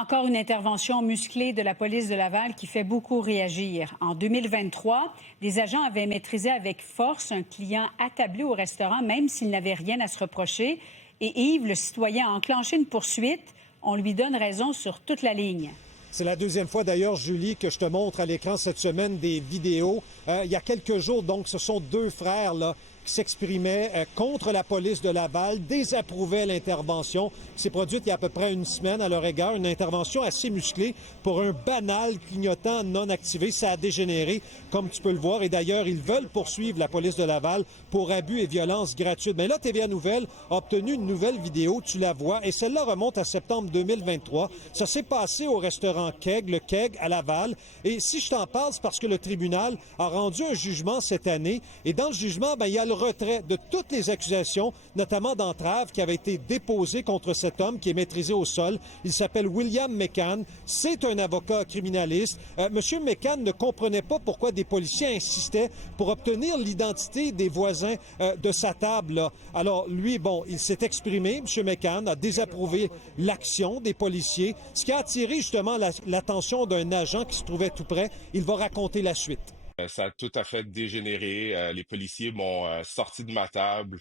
Encore une intervention musclée de la police de Laval qui fait beaucoup réagir. En 2023, des agents avaient maîtrisé avec force un client attablé au restaurant, même s'il n'avait rien à se reprocher. Et Yves, le citoyen, a enclenché une poursuite. On lui donne raison sur toute la ligne. C'est la deuxième fois d'ailleurs, Julie, que je te montre à l'écran cette semaine des vidéos. Il y a quelques jours, donc, ce sont deux frères là, qui s'exprimaient contre la police de Laval, désapprouvaient l'intervention qui s'est produite il y a à peu près une semaine à leur égard, une intervention assez musclée pour un banal clignotant non activé. Ça a dégénéré, comme tu peux le voir. Et d'ailleurs, ils veulent poursuivre la police de Laval pour abus et violences gratuites. Mais là, TVA Nouvelles a obtenu une nouvelle vidéo, tu la vois, et celle-là remonte à septembre 2023. Ça s'est passé au restaurant Keg, le Keg à Laval. Et si je t'en parle, c'est parce que le tribunal a rendu un jugement cette année. Et dans le jugement, il y a le retrait de toutes les accusations, notamment d'entrave, qui avaient été déposées contre cet homme qui est maîtrisé au sol. Il s'appelle William McCann. C'est un avocat criminaliste. Monsieur McCann ne comprenait pas pourquoi des policiers insistaient pour obtenir l'identité des voisins de sa table, là. Alors, lui, il s'est exprimé. Monsieur McCann a désapprouvé l'action des policiers, ce qui a attiré justement l'attention d'un agent qui se trouvait tout près. Il va raconter la suite. Ça a tout à fait dégénéré. Les policiers m'ont sorti de ma table.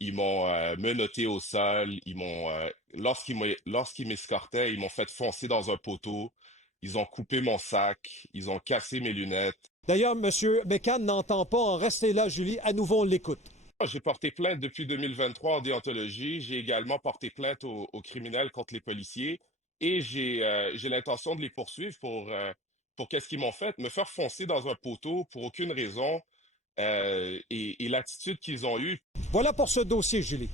Ils m'ont menotté au sol. Lorsqu'ils m'escortaient, ils m'ont fait foncer dans un poteau. Ils ont coupé mon sac. Ils ont cassé mes lunettes. D'ailleurs, Monsieur McCann n'entend pas. En rester là, Julie. À nouveau, on l'écoute. J'ai porté plainte depuis 2023 en déontologie. J'ai également porté plainte aux criminels contre les policiers. Et j'ai l'intention de les poursuivre pour qu'est-ce qu'ils m'ont fait? Me faire foncer dans un poteau pour aucune raison. Et l'attitude qu'ils ont eue. Voilà pour ce dossier, Julie.